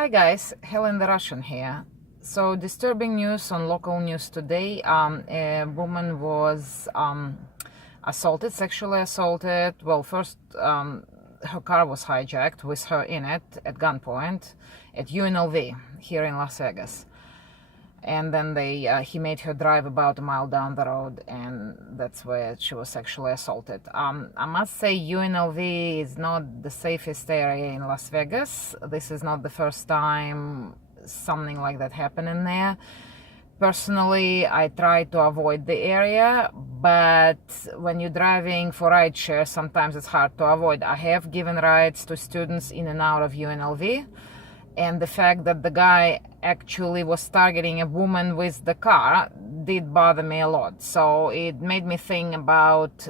Hi guys, Helen the Russian here. So disturbing news on local news today. A woman was assaulted, sexually assaulted. Well, first her car was hijacked with her in it at gunpoint at UNLV here in Las Vegas. And then he made her drive about a mile down the road, and that's where she was sexually assaulted. I must say UNLV is not the safest area in Las Vegas. This is not the first time something like that happened in there. Personally, I try to avoid the area, but when you're driving for rideshare, sometimes it's hard to avoid. I have given rides to students in and out of UNLV, and the fact that the guy actually was targeting a woman with the car did bother me a lot. So it made me think about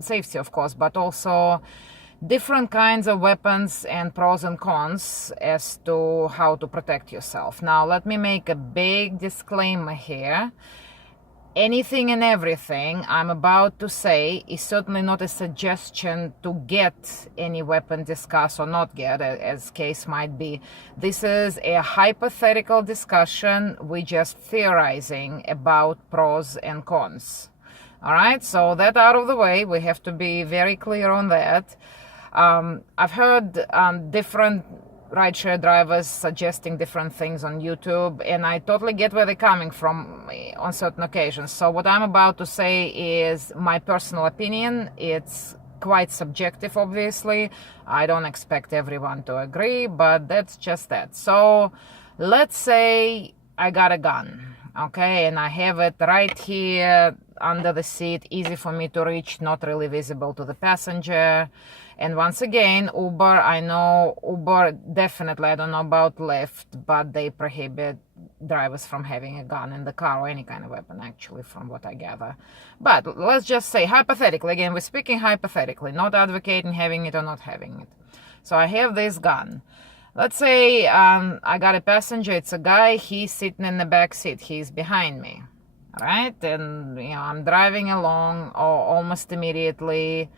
safety, of course, but also different kinds of weapons and pros and cons as to how to protect yourself. Now, let me make a big disclaimer here. Anything and everything I'm about to say is certainly not a suggestion to get any weapon, discuss or not get, as case might be. This is a hypothetical discussion. We're just theorizing about pros and cons. All right, so that out of the way, we have to be very clear on that. I've heard different rideshare drivers suggesting different things on YouTube, and I totally get where they're coming from on certain occasions. So what I'm about to say is my personal opinion. It's quite subjective, obviously. I don't expect everyone to agree, but that's just that. So let's say I got a gun, okay, and I have it right here under the seat, easy for me to reach, not really visible to the passenger. And once again, Uber, I know Uber definitely, I don't know about LYFT, but they prohibit drivers from having a gun in the car or any kind of weapon, actually, from what I gather. But let's just say hypothetically, again, we're speaking hypothetically, not advocating having it or not having it. So I have this gun. Let's say I got a passenger, it's a guy, he's sitting in the back seat, he's behind me, all right? And, I'm driving along, almost immediately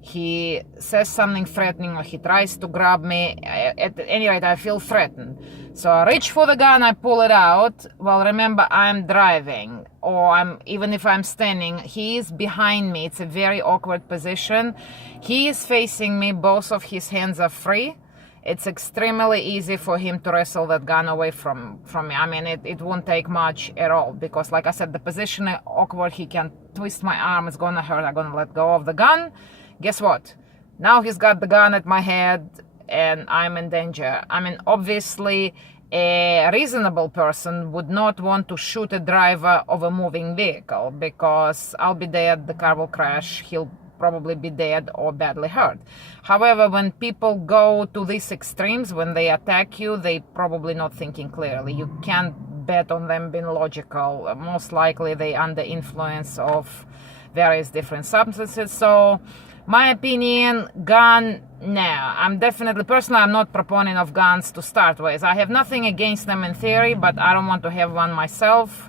he says something threatening, or he tries to grab me. At any rate, I feel threatened. So I reach for the gun, I pull it out. Well, remember, I'm driving, or even if I'm standing, he is behind me. It's a very awkward position. He is facing me, both of his hands are free. It's extremely easy for him to wrestle that gun away from me. I mean, it won't take much at all, because like I said, the position is awkward. He can twist my arm, it's gonna hurt. I'm gonna let go of the gun. Guess what? Now he's got the gun at my head and I'm in danger. I mean, obviously, a reasonable person would not want to shoot a driver of a moving vehicle, because I'll be dead, the car will crash, he'll probably be dead or badly hurt. However, when people go to these extremes, when they attack you, they probably not thinking clearly. You can't bet on them being logical. Most likely they under influence of various different substances. So my opinion, gun, nah. I'm not proponent of guns to start with. I have nothing against them in theory, but I don't want to have one myself.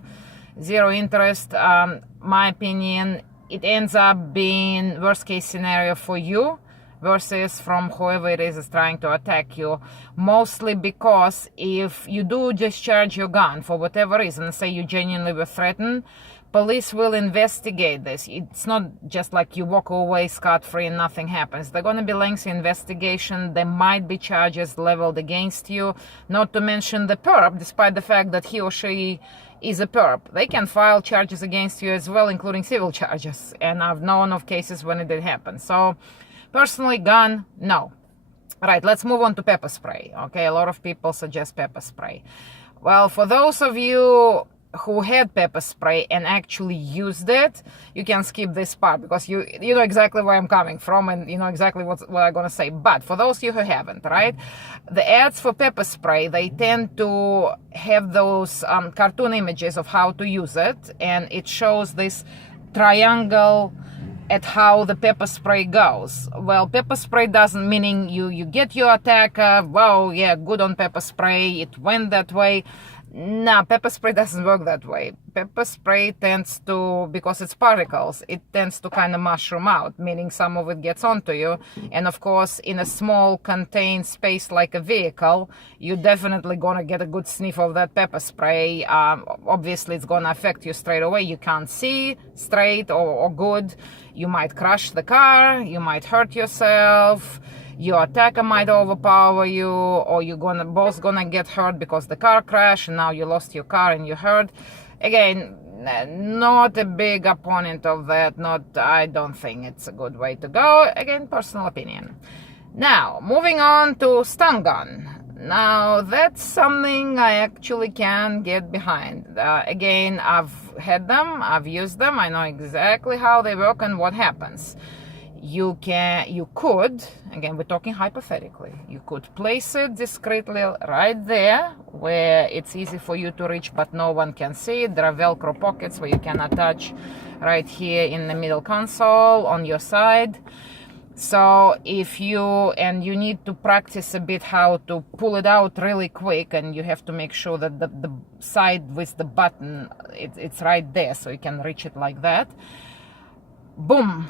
Zero interest. My opinion, it ends up being worst case scenario for you versus from whoever it is trying to attack you. Mostly because if you do discharge your gun for whatever reason, say you genuinely were threatened, police will investigate this. It's not just like you walk away scot-free and nothing happens. They're going to be lengthy investigation. There might be charges leveled against you, not to mention the perp, despite the fact that he or she is a perp. They can file charges against you as well, including civil charges. And I've known of cases when it did happen. So personally, gun, no. All right, let's move on to pepper spray. Okay, a lot of people suggest pepper spray. Well, for those of you who had pepper spray and actually used it, you can skip this part, because you know exactly where I'm coming from, and you know exactly what I'm gonna say. But for those of you who haven't, right, the ads for pepper spray, they tend to have those cartoon images of how to use it, and it shows this triangle at how the pepper spray goes. Well, pepper spray doesn't, meaning you get your attacker, wow, yeah, good on pepper spray, it went that way. No, pepper spray doesn't work that way. Pepper spray tends to, because it's particles, it tends to kind of mushroom out, meaning some of it gets onto you. And of course, in a small contained space like a vehicle, you're definitely gonna get a good sniff of that pepper spray. Obviously, it's gonna affect you straight away. You can't see straight or good. You might crash the car, you might hurt yourself, your attacker might overpower you, or you're both gonna get hurt because the car crashed and now you lost your car and you hurt. Again, not a big opponent of that. I don't think it's a good way to go. Again, personal opinion. Now, moving on to stun gun. Now, that's something I actually can get behind. Again, I've had them, I've used them, I know exactly how they work and what happens. You could, again, we're talking hypothetically, you could place it discreetly right there where it's easy for you to reach but no one can see it. There are Velcro pockets where you can attach right here in the middle console on your side. So if you need to practice a bit how to pull it out really quick, and you have to make sure that the side with the button, it's right there so you can reach it like that. Boom,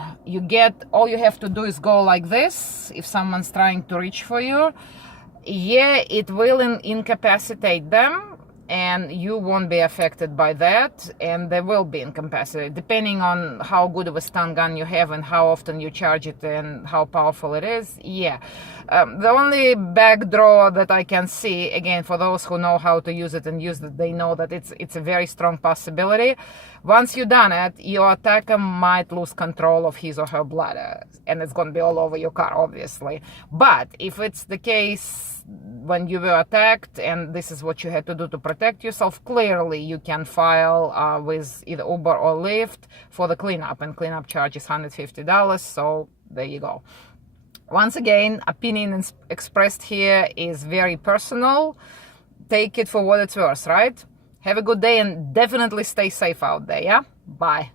all you have to do is go like this if someone's trying to reach for you. Yeah, it will incapacitate them and you won't be affected by that, and they will be incapacitated depending on how good of a stun gun you have and how often you charge it and how powerful it is. Yeah, the only backdraw that I can see, again, for those who know how to use it and use it, they know that it's a very strong possibility. Once you've done it, your attacker might lose control of his or her bladder, and it's going to be all over your car, obviously. But if it's the case when you were attacked and this is what you had to do to protect yourself, clearly you can file with either Uber or Lyft for the cleanup, and cleanup charge is $150, so there you go. Once again, opinion expressed here is very personal. Take it for what it's worth, right? Have a good day and definitely stay safe out there, yeah? Bye.